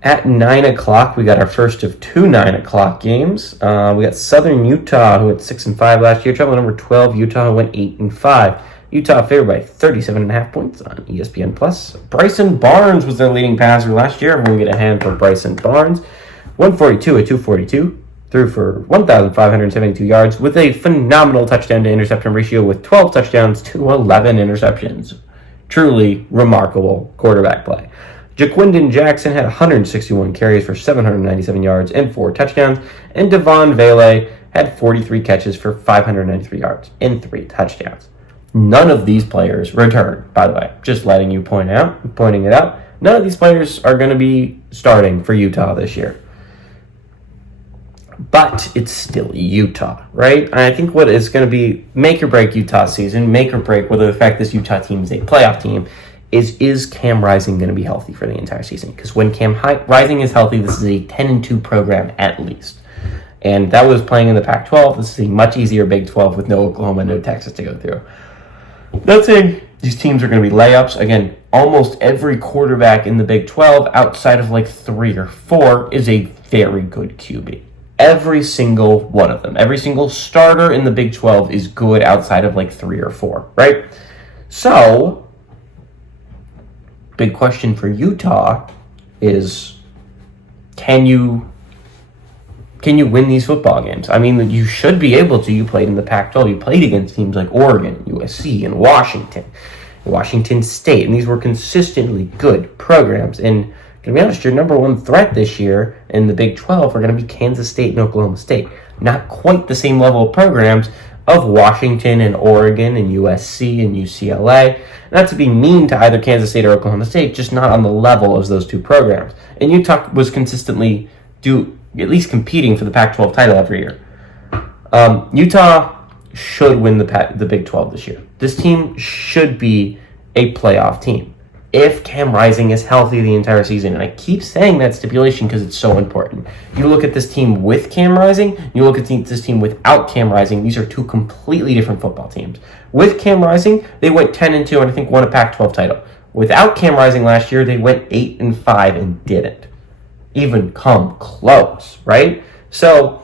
At 9 o'clock, we got our first of two 9 o'clock games. We got Southern Utah, who went 6-5 last year, traveling number 12, Utah, who went 8-5. Utah favored by 37.5 points on ESPN Plus. Bryson Barnes was their leading passer last year. Everyone get a hand for Bryson Barnes. 142 at 242, threw for 1,572 yards with a phenomenal touchdown to interception ratio with 12 touchdowns to 11 interceptions. Truly remarkable quarterback play. Jaquindon Jackson had 161 carries for 797 yards and 4 touchdowns, and Devon Vele had 43 catches for 593 yards and 3 touchdowns. None of these players returned, by the way. Just pointing it out. None of these players are going to be starting for Utah this year. But it's still Utah, right? And I think what is going to be make or break Utah season, make or break whether the fact this Utah team is a playoff team, is Cam Rising going to be healthy for the entire season? Because when Cam Rising is healthy, this is a 10-2 program at least. And that was playing in the Pac-12. This is a much easier Big 12 with no Oklahoma, no Texas to go through. Not saying these teams are going to be layups. Again, almost every quarterback in the Big 12, outside of like 3 or 4, is a very good QB. Every single one of them. Every single starter in the Big 12 is good outside of like 3 or 4, right? So, big question for Utah is, can you win these football games? I mean, you should be able to. You played in the Pac-12. You played against teams like Oregon, USC, and Washington State, and these were consistently good programs. And to be honest, your number one threat this year in the Big 12 are going to be Kansas State and Oklahoma State. Not quite the same level of programs of Washington and Oregon and USC and UCLA. Not to be mean to either Kansas State or Oklahoma State, just not on the level of those two programs. And Utah was consistently at least competing for the Pac-12 title every year. Utah should win the Big 12 this year. This team should be a playoff team if Cam Rising is healthy the entire season. And I keep saying that stipulation because it's so important. You look at this team with Cam Rising, you look at this team without Cam Rising, these are two completely different football teams. With Cam Rising, they went 10-2 and I think won a Pac-12 title. Without Cam Rising last year, they went 8-5 and didn't even come close, right? So,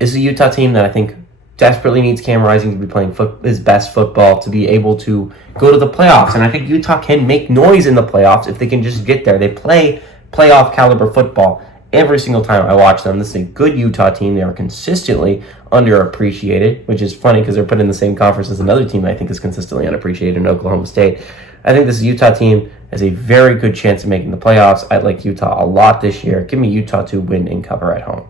it's a Utah team that I think desperately needs Cam Rising to be playing his best football to be able to go to the playoffs. And I think Utah can make noise in the playoffs if they can just get there. They play playoff caliber football every single time I watch them. This is a good Utah team. They are consistently underappreciated, which is funny because they're put in the same conference as another team I think is consistently unappreciated in Oklahoma State. I think this Utah team has a very good chance of making the playoffs. I like Utah a lot this year. Give me Utah to win and cover at home.